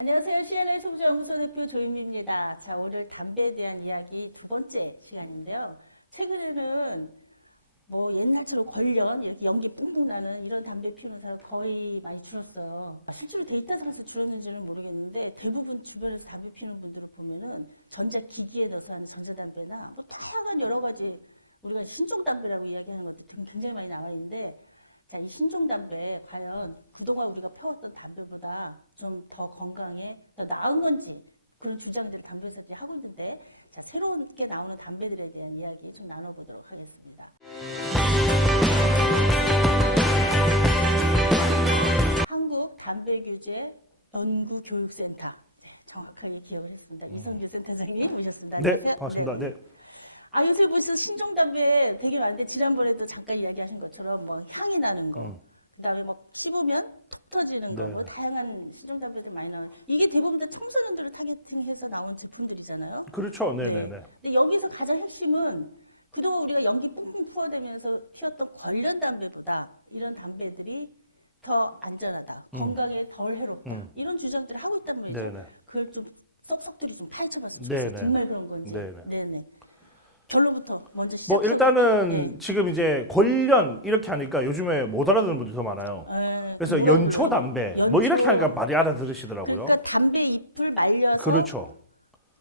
안녕하세요. CNA 소비자연구소 대표 조윤미입니다. 자, 오늘 담배에 대한 이야기 두 번째 시간인데요. 최근에는 뭐 옛날처럼 걸련 이렇게 연기 뿡뿡 나는 이런 담배 피우는 사람 거의 많이 줄었어요. 실제로 데이터상에서 줄었는지는 모르겠는데 대부분 주변에서 담배 피우는 분들을 보면은 전자기기에 넣어서 하는 전자담배나 뭐 다양한 여러 가지 우리가 신종담배라고 이야기하는 것들 굉장히 많이 나와 있는데 자, 이 신종담배 과연 그동안 우리가 펴왔던 담배보다 좀 더 건강에 더 나은 건지 그런 주장들을 담배 회사들이 하고 있는데 자, 새롭게 나오는 담배들에 대한 이야기 좀 나눠보도록 하겠습니다. 한국담배규제연구교육센터 정확하게 기억을 했습니다. 이성규 센터장님 모셨습니다. 안녕하세요. 네, 반갑습니다. 네. 네. 아, 요새 보시면 신종담배 되게 많은데 지난번에도 잠깐 이야기하신 것처럼 뭐 향이 나는 거, 그다음에 막 씹으면 톡 터지는 거, 네. 뭐 다양한 신종담배들 많이 나와요. 이게 대부분 다 청소년들을 타겟팅해서 나온 제품들이잖아요. 그렇죠. 네. 네. 근데 여기서 가장 핵심은 그동안 우리가 연기 뿡뿡 부어대면서 피웠던 관련 담배보다 이런 담배들이 더 안전하다, 건강에 덜 해롭다 이런 주장들을 하고 있단 말이죠. 네네. 그걸 좀 쏙쏙들이 좀 파헤쳐봤으면 좋겠어요. 네네. 정말 그런 건지. 네네. 네네. 결론부터 먼저 뭐 시작하고. 일단은 예. 지금 이제 관련 이렇게 하니까 요즘에 못 알아듣는 분들 더 많아요. 예, 그래서 뭐라고 연초 불러요? 담배 뭐 연초. 이렇게 하니까 많이 알아들으시더라고요. 그러니까 담배 잎을 말려서 그렇죠.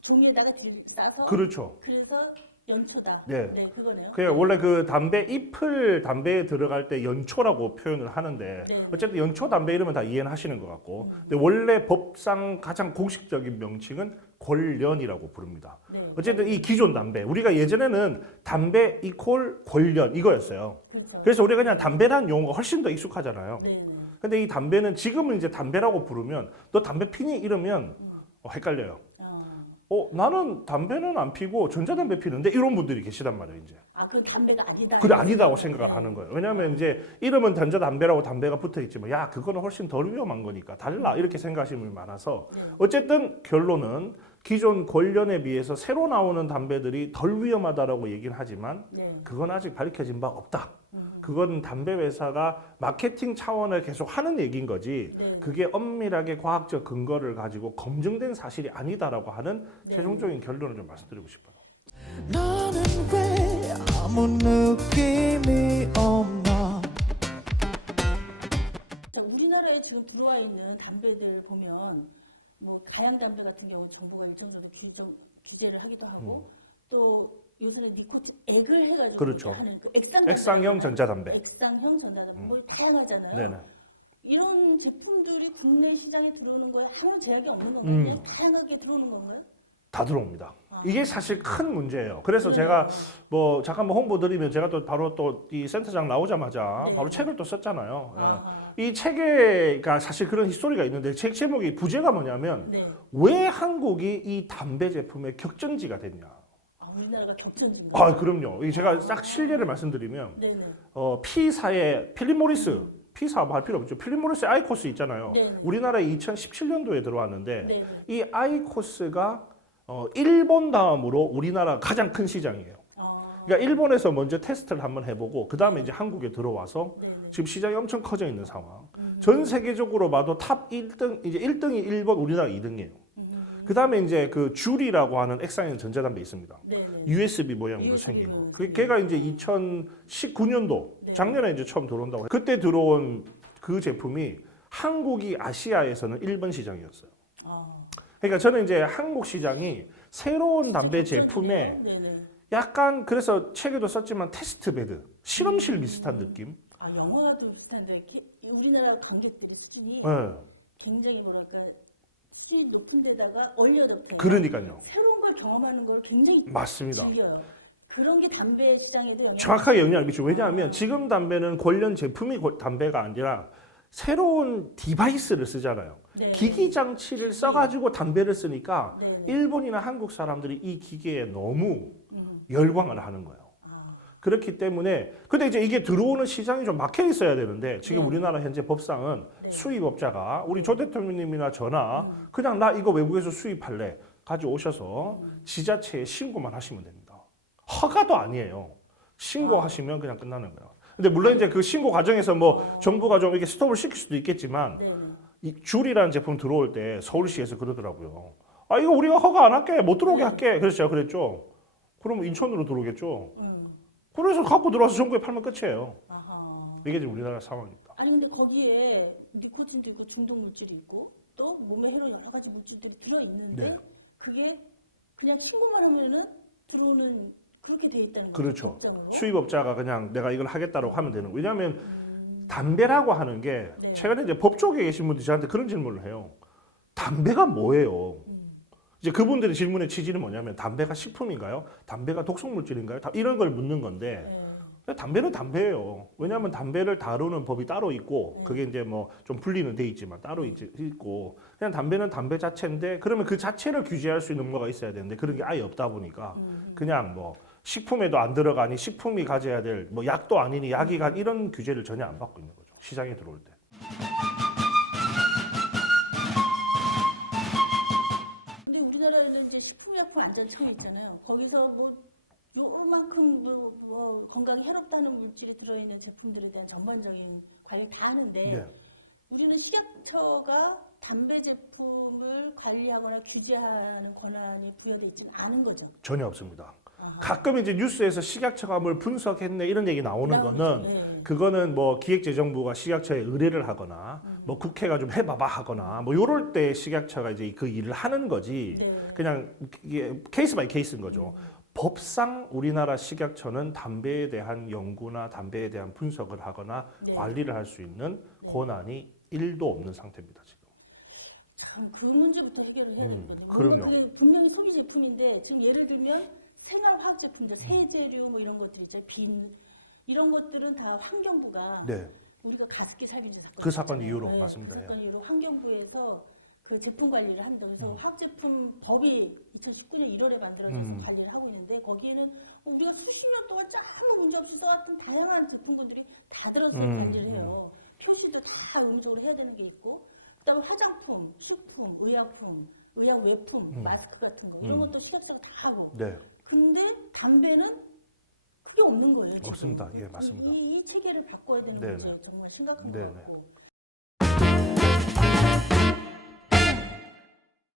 종이에다가 싸서 그렇죠. 그래서 연초다. 네. 네, 그거네요. 그냥 네. 원래 그 담배 잎을 담배에 들어갈 때 연초라고 표현을 하는데 네네. 어쨌든 연초 담배 이러면 다 이해는 하시는 것 같고 근데 원래 법상 가장 공식적인 명칭은 관련이라고 부릅니다. 네, 어쨌든 이 기존 담배 우리가 예전에는 담배 이콜 관련 이거였어요. 그렇죠. 그래서 우리가 그냥 담배란 용어가 훨씬 더 익숙하잖아요. 네네. 근데 이 담배는 지금은 이제 담배라고 부르면 너 담배 피니 이러면 헷갈려요. 나는 담배는 안 피고 전자담배 피는데 이런 분들이 계시단 말이에요. 이제. 아, 그건 담배가 아니다. 그게 이런 아니다고 생각을 생각하는 네. 거예요. 왜냐하면 이제 이름은 전자담배라고 담배가 붙어 있지만 야 그거는 훨씬 덜 위험한 거니까 달라 이렇게 생각하시는 분이 많아서 네. 어쨌든 결론은 기존 관련에 비해서 새로 나오는 담배들이 덜 위험하다라고 얘기는 하지만 네. 그건 아직 밝혀진 바 없다. 그건 담배 회사가 마케팅 차원을 계속 하는 얘기인 거지. 네. 그게 엄밀하게 과학적 근거를 가지고 검증된 사실이 아니다라고 하는 네. 최종적인 결론을 좀 말씀드리고 싶어요. 나는 왜 아무 느낌이 없나. 자, 우리나라에 지금 들어와 있는 담배들 보면 뭐 가양 담배 같은 경우 정부가 일정 정도 규제를 하기도 하고 또 요새는 니코틴 액을 해가지고 그렇죠. 뭐 하는 그 액상 담배라고 액상형 하나요? 전자담배. 액상형 전자담배 뭐 다양하잖아요. 네네. 이런 제품들이 국내 시장에 들어오는 거에 아무런 제약이 없는 건가요? 그냥 다양하게 들어오는 건가요? 다 들어옵니다. 이게 사실 큰 문제예요. 그래서 그러네요. 제가 뭐 잠깐만 홍보 드리면 제가 또 바로 또 이 센터장 나오자마자 네. 바로 책을 또 썼잖아요. 아하. 이 책에가 사실 그런 히스토리가 있는데 책 제목이 부제가 뭐냐면 네. 왜 한국이 이 담배 제품의 격전지가 됐냐. 아, 우리나라가 격전지인가요? 아 그럼요. 이 제가 딱 실례를 말씀드리면 네네. P사의 필립 모리스 P사 할 필요 없죠. 필립 모리스 아이코스 있잖아요. 네네. 우리나라에 2017년도에 들어왔는데 네네. 이 아이코스가 일본 다음으로 우리나라 가장 큰 시장이에요. 그러니까 일본에서 먼저 테스트를 한번 해보고 그 다음에 네네. 이제 한국에 들어와서 네네. 지금 시장이 엄청 커져 있는 상황. 전 세계적으로 봐도 탑 1등 이제 1등이 일본, 우리나라 2등이에요. 그 다음에 이제 그 줄이라고 하는 액상형 전자담배 있습니다. 네네. USB 모양으로 USB 생긴. 모양으로 생긴. 걔가 이제 2019년도 네. 작년에 이제 처음 들어온다고. 그때 들어온 그 제품이 한국이 아시아에서는 1번 시장이었어요. 아, 그러니까 저는 이제 한국 시장이 새로운 진짜 담배 격전지네요. 제품에 네네. 약간 그래서 책에도 썼지만 테스트 베드, 실험실 비슷한 느낌. 아, 영화도 비슷한데 우리나라 관객들이 수준이 네. 굉장히 뭐랄까 수준이 높은 데다가 얼리어답터예요. 그러니까요. 새로운 걸 경험하는 걸 굉장히 맞습니다. 즐겨요. 그런 게 담배 시장에도 영향을 정확하게 미치는- 영향을 미치고 왜냐하면 아. 지금 담배는 관련 제품이 담배가 아니라 새로운 디바이스를 쓰잖아요. 네네. 기기 장치를 기기. 써가지고 담배를 쓰니까 네네. 일본이나 한국 사람들이 이 기계에 너무 열광을 하는 거예요. 아, 그렇기 때문에 근데 이제 이게 들어오는 시장이 좀 막혀 있어야 되는데 지금 네네. 우리나라 현재 법상은 네. 수입업자가 우리 네. 조 대통령님이나 저나 그냥 나 이거 외국에서 수입할래 가져오셔서 지자체에 신고만 하시면 됩니다. 허가도 아니에요. 신고하시면 그냥 끝나는 거예요. 근데 물론 이제 그 신고 과정에서 뭐 정부가 좀 이렇게 스톱을 시킬 수도 있겠지만 네네. 이 줄이라는 제품 들어올 때 서울시에서 그러더라고요. 아 이거 우리가 허가 안 할게, 못 들어오게 네. 할게. 그래서 제가 그랬죠. 그럼 인천으로 들어오겠죠. 그래서 갖고 들어와서 정부에 팔면 끝이에요. 아하. 이게 이제 우리나라 상황입니다. 아니 근데 거기에 니코틴도 있고 중독 물질이 있고 또 몸에 해로운 여러 가지 물질들이 들어 있는데 네. 그게 그냥 신고만 하면은 들어오는 그렇게 돼 있다는 거죠. 그렇죠. 법장으로. 수입업자가 그냥 내가 이걸 하겠다고 하면 되는 거예요. 왜냐하면 담배라고 하는 게 네. 최근에 이제 법조계에 계신 분들이 저한테 그런 질문을 해요. 담배가 뭐예요? 이제 그분들의 질문의 취지는 뭐냐면 담배가 식품인가요? 담배가 독성물질인가요? 이런 걸 묻는 건데 네. 담배는 담배예요. 왜냐하면 담배를 다루는 법이 따로 있고 네. 그게 이제 뭐 좀 분리는 돼 있지만 따로 있고 그냥 담배는 담배 자체인데 그러면 그 자체를 규제할 수 있는 뭐가 있어야 되는데 그런 게 아예 없다 보니까 그냥 뭐 식품에도 안 들어가니 식품이 가져야 될 뭐 약도 아니니 약이 가 이런 규제를 전혀 안 받고 있는 거죠. 시장에 들어올 때. 근데 우리나라에는 이제 식품의약품안전청이 있잖아요. 거기서 뭐 요만큼 뭐 건강에 해롭다는 물질이 들어있는 제품들에 대한 전반적인 관리를 다 하는데 네. 우리는 식약처가 담배 제품을 관리하거나 규제하는 권한이 부여돼 있지는 않은 거죠. 전혀 없습니다. 아하. 가끔 이제 뉴스에서 식약처가 뭘 분석했네 이런 얘기 나오는 나오죠. 거는 예. 그거는 뭐 기획재정부가 식약처에 의뢰를 하거나 뭐 국회가 좀 해봐봐 하거나 뭐 요럴 때 식약처가 이제 그 일을 하는 거지 네. 그냥 이게 케이스 바이 케이스인 거죠. 법상 우리나라 식약처는 담배에 대한 연구나 담배에 대한 분석을 하거나 네. 관리를 할 수 있는 네. 권한이 1도 없는 상태입니다 지금. 참 그 문제부터 해결을 해야 되거든요. 뭔가 그게 분명히 소비 제품인데 지금 예를 들면 생활화학 제품들, 세제류 뭐 이런 것들 있죠. 빈 이런 것들은 다 환경부가 네. 우리가 가습기 살균제 사건 그 사건 있었잖아요. 이후로 네, 맞습니다. 그 사건 이후로 환경부에서 그 제품 관리를 합니다. 그래서 화학제품 법이 2019년 1월에 만들어져서 관리를 하고 있는데 거기에는 우리가 수십 년 동안 아무 문제 없이 써왔던 다양한 제품군들이 다 들어서 관리를 해요. 표시도 다 의무적으로 해야 되는 게 있고 그다음에 화장품, 식품, 의약품, 의약 외품, 마스크 같은 거 이런 것도 식약처가 다 하고 네. 근데 담배는 그게 없는 거예요 지금. 없습니다. 예, 이, 맞습니다. 이 체계를 바꿔야 되는 네네. 문제 정말 심각한 것 네네. 같고.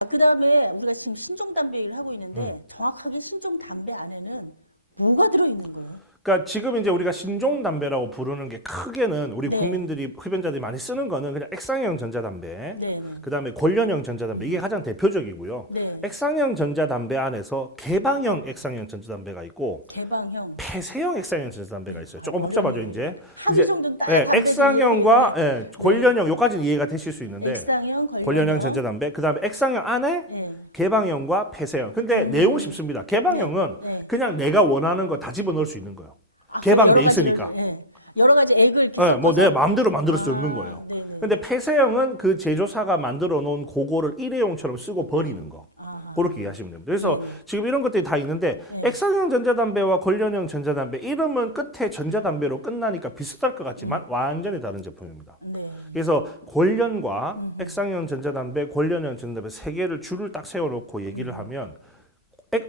그 다음에 우리가 지금 신종 담배 얘기를 하고 있는데 정확하게 신종 담배 안에는 뭐가 들어 있는 거예요? 그러니까 지금 이제 우리가 신종 담배라고 부르는 게 크게는 우리 네. 국민들이 흡연자들이 많이 쓰는 거는 그냥 액상형 전자담배, 네네. 그다음에 골련형 전자담배 이게 가장 대표적이고요. 네. 액상형 전자담배 안에서 개방형 액상형 전자담배가 있고 개방형. 폐쇄형 액상형 전자담배가 있어요. 조금 아, 복잡하죠 어렵네. 이제. 합의 이제, 정도는 딱 예, 담배도 액상형과 이해하겠네. 예, 골련형 요까지는 이해가 되실 수 있는데 액상형, 골련형 관련형. 전자담배, 그다음에 액상형 안에 네. 개방형과 폐쇄형. 근데 내용은 쉽습니다. 개방형은 네. 그냥 내가 원하는 거 다 집어넣을 수 있는 거예요. 아, 개방돼 여러 가지를 있으니까. 예. 여러 가지 액을 이렇게 섞어서 뭐내 마음대로 만들 수 없는 거예요. 네네. 근데 폐쇄형은 그 제조사가 만들어 놓은 그거를 일회용처럼 쓰고 버리는 거. 아하. 그렇게 이해하시면 됩니다. 그래서 네네. 지금 이런 것들이 다 있는데 네. 액상형 전자담배와 골련형 전자담배 이름은 끝에 전자담배로 끝나니까 비슷할 것 같지만 완전히 다른 제품입니다. 네. 그래서 골련과 액상형 전자담배, 골련형 전자담배 세 개를 줄을 딱 세워놓고 얘기를 하면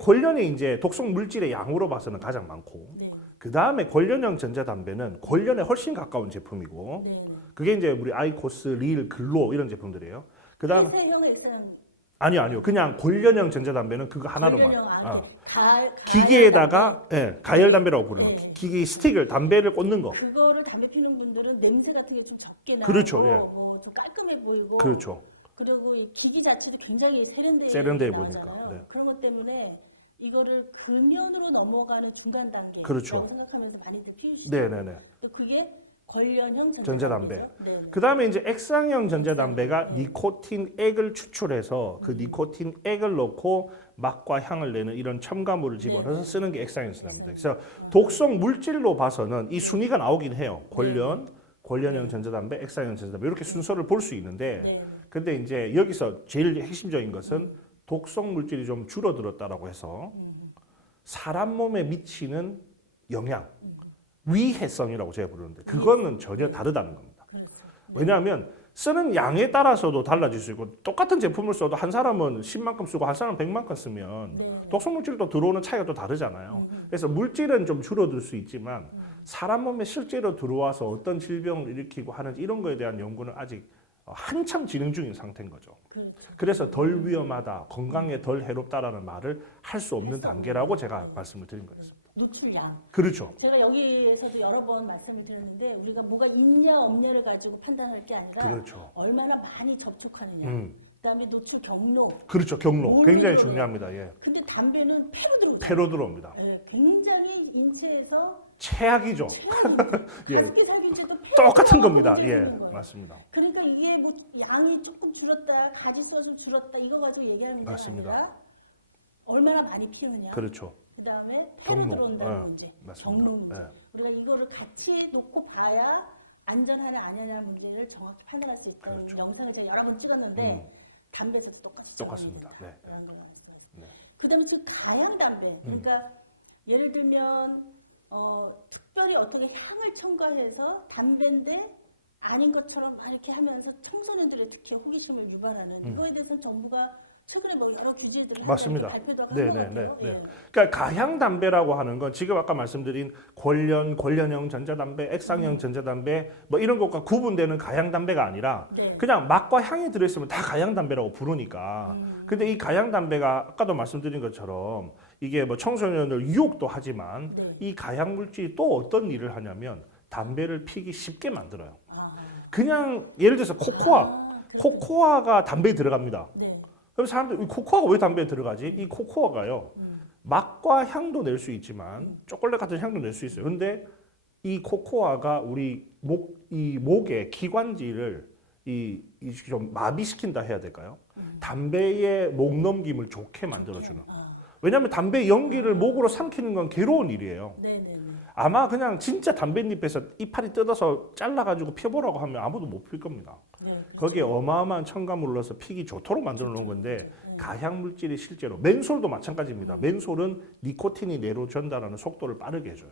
골련이 이제 독성 물질의 양으로 봐서는 가장 많고 네. 그 다음에 골련형 전자담배는 골련에 훨씬 가까운 제품이고 네네. 그게 이제 우리 아이코스, 릴, 글로 이런 제품들이에요. 그다음 폐쇄형 액상 아니요. 그냥 골련형 전자담배는 그거 하나로 관련형 봐요. 이렇게 가열 담배 기계에다가 가열 담배라고 불러요. 예, 예. 기기 스틱을 담배를 꽂는 거. 그거를 담배 피는 분들은 냄새 같은 게 좀 적게 나고 그렇죠, 뭐 좀 깔끔해 보이고 그렇죠. 그리고 이 기기 자체도 굉장히 세련되게 세련돼 나오잖아요. 보이니까, 네. 그런 것 때문에 이거를 금연으로 넘어가는 중간 단계라고 그렇죠. 생각하면서 많이들 피우시더라고요. 네네네. 또 그게 관련형 전자담배죠. 네네. 그 다음에 이제 액상형 전자담배가 액상형, 네. 니코틴 액을 추출해서 그 니코틴 액을 넣고 맛과 향을 내는 이런 첨가물을 집어넣어서 네네. 쓰는 게 액상형 전자담배. 액상형. 그래서 독성 물질로 봐서는 이 순위가 나오긴 해요. 관련형 네. 전자담배, 액상형 전자담배 이렇게 순서를 볼 수 있는데 네네. 근데 이제 여기서 제일 핵심적인 것은 독성 물질이 좀 줄어들었다라고 해서 사람 몸에 미치는 영향, 위해성이라고 제가 부르는데 그거는 위해성. 전혀 네. 다르다는 겁니다. 그렇죠. 네. 왜냐하면 쓰는 양에 따라서도 달라질 수 있고 똑같은 제품을 써도 한 사람은 10만큼 쓰고 한 사람은 100만큼 쓰면 네네. 독성 물질도 들어오는 차이가 또 다르잖아요. 그래서 물질은 좀 줄어들 수 있지만 사람 몸에 실제로 들어와서 어떤 질병을 일으키고 하는지 이런 거에 대한 연구는 아직 한참 진행 중인 상태인 거죠. 그렇죠. 그래서 덜 위험하다, 건강에 덜 해롭다라는 말을 할 수 없는 할수 없는 단계라고 거죠. 제가 네. 말씀을 드린 거예요. 네. 노출량. 그렇죠. 제가 여기에서도 여러 번 말씀을 드렸는데 우리가 뭐가 있냐 없냐를 가지고 판단할 게 아니라 그렇죠. 얼마나 많이 접촉하느냐. 음. 그다음에 노출 경로. 그렇죠. 경로 뭘로 굉장히 들어오느냐. 중요합니다. 예. 근데 담배는 폐로 들어오잖아요. 폐로 들어옵니다. 예, 굉장히 인체에서 최악이죠. 최악인데 가습기 살균제도 폐로 똑같은 들어와갖고 겁니다. 문제가 예, 생긴 거예요. 맞습니다. 그러니까 이게 뭐 양이 조금 줄었다, 가지수가 좀 줄었다 이거 가지고 얘기할 문제가 맞습니다. 아니라 얼마나 많이 피느냐. 그렇죠. 그다음에 폐로 경로. 들어온다는 네, 문제, 맞습니다. 경로 문제. 네. 우리가 이거를 같이 놓고 봐야 안전하냐 아니냐는 문제를 정확히 판단할 수 있다는 영상을 제가 여러 번 찍었는데 담배에서도 똑같이 적용이 똑같습니다. 네. 된다라는 걸 알 수가 있습니다. 그다음에 지금 가향 담배, 그러니까 예를 들면 특별히 어떻게 향을 첨가해서 담배인데 아닌 것처럼 막 이렇게 하면서 청소년들의 특히 호기심을 유발하는 이거에 대해서는 정부가 최근에 뭐 여러 규제들을 한다 맞습니다. 이렇게 발표도 하고 한 것 네네네, 같아요. 네. 예. 그러니까 가향 담배라고 하는 건 지금 아까 말씀드린 관련형 전자담배, 액상형 전자담배 뭐 이런 것과 구분되는 가향 담배가 아니라 네. 그냥 맛과 향이 들어있으면 다 가향 담배라고 부르니까. 근데 이 가향 담배가 아까도 말씀드린 것처럼 이게 뭐 청소년을 유혹도 하지만 네. 이 가향 물질이 또 어떤 일을 하냐면 담배를 피기 쉽게 만들어요. 아, 그냥 예를 들어서 코코아, 그렇군요. 코코아가 담배에 들어갑니다. 네. 그럼 사람들이 이 코코아가 왜 담배에 들어가지? 이 코코아가요. 맛과 향도 낼 수 있지만 초콜릿 같은 향도 낼 수 있어요. 근데 이 코코아가 우리 목의 기관지를 좀 마비시킨다 해야 될까요? 담배의 목 넘김을 좋게 만들어줘요. 왜냐하면 담배 연기를 목으로 삼키는 건 괴로운 일이에요. 네네네. 아마 그냥 진짜 담뱃잎에서 이파리 뜯어서 잘라가지고 펴보라고 하면 아무도 못 필 겁니다. 네, 그렇죠. 거기에 어마어마한 첨가물을 넣어서 피기 좋도록 만들어 놓은 좋다는 건데 거죠. 네. 가향 물질이 실제로 맨솔도 마찬가지입니다. 맨솔은 니코틴이 뇌로 전달하는 속도를 빠르게 해줘요.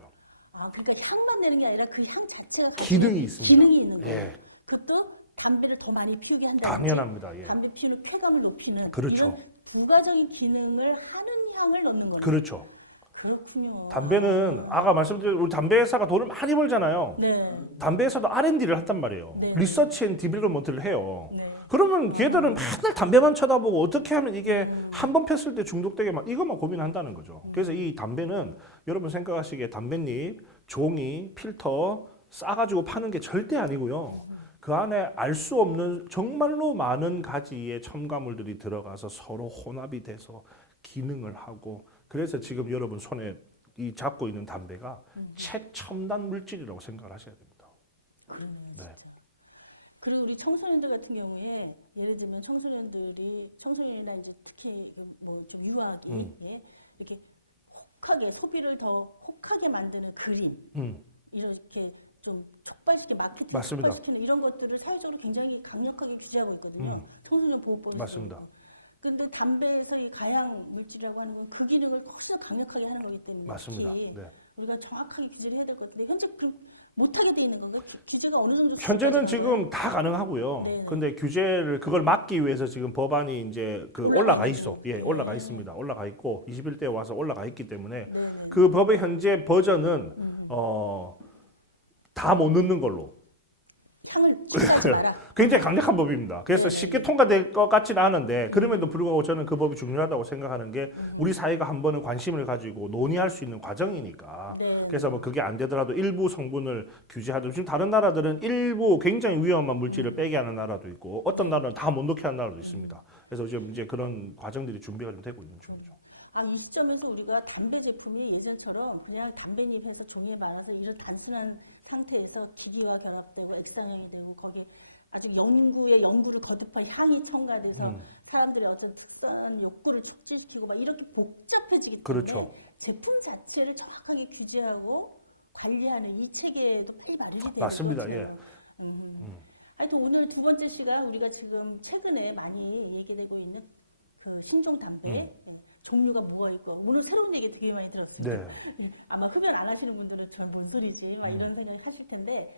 아, 그러니까 향만 내는 게 아니라 그 향 자체가 가지는 기능이 있습니다. 기능이 있는 거예요. 예. 그것도 담배를 더 많이 피우게 한다든지 당연합니다. 예. 담배 피우는 쾌감을 높이는 그렇죠. 이런 부가적인 기능을 하는 향을 넣는 거네요. 그렇죠. 그렇군요. 담배는 아까 말씀드린 우리 담배 회사가 돈을 많이 벌잖아요. 네. 담배 회사도 R&D를 한단 말이에요. 네, 네. 리서치 앤 디벨롭먼트를 해요. 네. 그러면 걔들은 맨날 담배만 쳐다보고 어떻게 하면 이게 한 번 폈을 때 중독되게 막 이것만 고민한다는 거죠. 그래서 이 담배는 여러분 생각하시기에 담뱃잎, 종이, 필터 싸가지고 파는 게 절대 아니고요. 그 안에 알 수 없는 정말로 많은 가지의 첨가물들이 들어가서 서로 혼합이 돼서 기능을 하고 그래서 지금 여러분 손에 이 잡고 있는 담배가 최첨단 물질이라고 생각하셔야 됩니다. 그러네요, 진짜. 그리고 우리 청소년들 같은 경우에 예를 들면 청소년이나 이제 특히 뭐 좀 유아기 예, 이렇게 혹하게 소비를 더 혹하게 만드는 그림 이렇게 좀 촉발시키는 마케팅 맞습니다. 촉발시키는 이런 것들을 사회적으로 굉장히 강력하게 규제하고 있거든요. 청소년 보호법에서도 맞습니다. 그렇고. 근데 담배에서 이 가향 물질이라고 하는 건 그 기능을 훨씬 더 강력하게 하는 거기 때문에 맞습니다. 특히 네. 우리가 정확하게 규제를 해야 될 것 같은데 현재 그럼 못하게 돼 있는 건가요? 규제가 어느 정도 수준까지 현재는 간 지금 거예요? 다 가능하고요. 네네. 근데 규제를 그걸 막기 위해서 지금 법안이 이제 올라가 올라가 있는 있어. 중. 예, 네. 올라가 있습니다. 올라가 있고 21대 와서 올라가 있기 때문에 네네. 그 법의 현재 버전은 다 못 넣는 걸로. 향을 첨가하지 마라. 굉장히 강력한 법입니다. 그래서 네네. 쉽게 통과될 것 같지는 않은데 그럼에도 불구하고 저는 그 법이 중요하다고 생각하는 게 우리 사회가 한 번은 관심을 가지고 논의할 수 있는 과정이니까. 네. 그래서 뭐 그게 안 되더라도 일부 성분을 규제하든 지금 다른 나라들은 일부 굉장히 위험한 물질을 빼게 하는 나라도 있고 어떤 나라는 다 못 넣게 하는 나라도 있습니다. 그래서 지금 이제 그런 과정들이 준비가 좀 되고 있는 중이죠. 이 시점에서 우리가 담배 제품이 예전처럼 그냥 담배잎 해서 종이에 말아서 이런 단순한 상태에서 기기와 결합되고 액상형이 되고 거기에 아주 연구를 거듭한 향이 첨가돼서 사람들의 어떤 특수한 욕구를 촉진시키고 막 이렇게 복잡해지기 때문에 그렇죠. 제품 자체를 정확하게 규제하고 관리하는 이 체계도 빨리 마련이 돼야 될 것 맞습니다. 같아요. 하여튼 오늘 두 번째 시간 우리가 지금 최근에 많이 얘기되고 있는 그 신종 담배 예, 종류가 뭐가 있고 오늘 새로운 얘기 되게 많이 들었습니다. 네. 아마 흡연 안 하시는 분들은 전 뭔 소리지 막 이런 생각 하실 텐데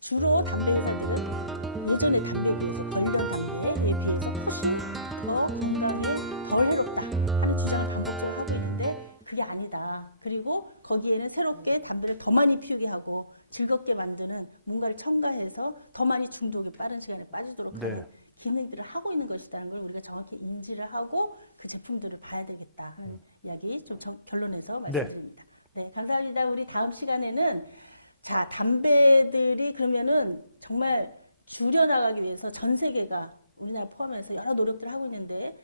주로 담배 회사들은 예전의 담배에 비해서 관련 담배에 비해서 훨씬 더 건강에 덜 해롭다 하는 주장을 반복적으로 하고 있는데 그게 아니다. 그리고 거기에는 새롭게 담배를 더 많이 피우게 하고 즐겁게 만드는 뭔가를 첨가해서 더 많이 중독에 빠른 시간에 빠지도록 네. 하는 기능들을 하고 있는 것이라는 걸 우리가 정확히 인지를 하고 그 제품들을 봐야 되겠다 하는 이야기 좀 결론해서 말씀드립니다. 네, 감사합니다. 우리 다음 시간에는 자, 담배들이 그러면은 정말 줄여나가기 위해서 전 세계가 우리나라 포함해서 여러 노력들을 하고 있는데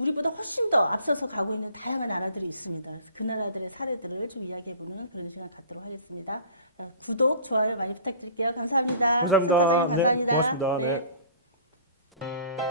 우리보다 훨씬 더 앞서서 가고 있는 다양한 나라들이 있습니다. 그래서 그 나라들의 사례들을 좀 이야기해보는 그런 시간 갖도록 하겠습니다. 자, 구독, 좋아요 많이 부탁드릴게요. 감사합니다. 감사합니다. 센터장님 감사합니다. 네, 고맙습니다. 네. 네.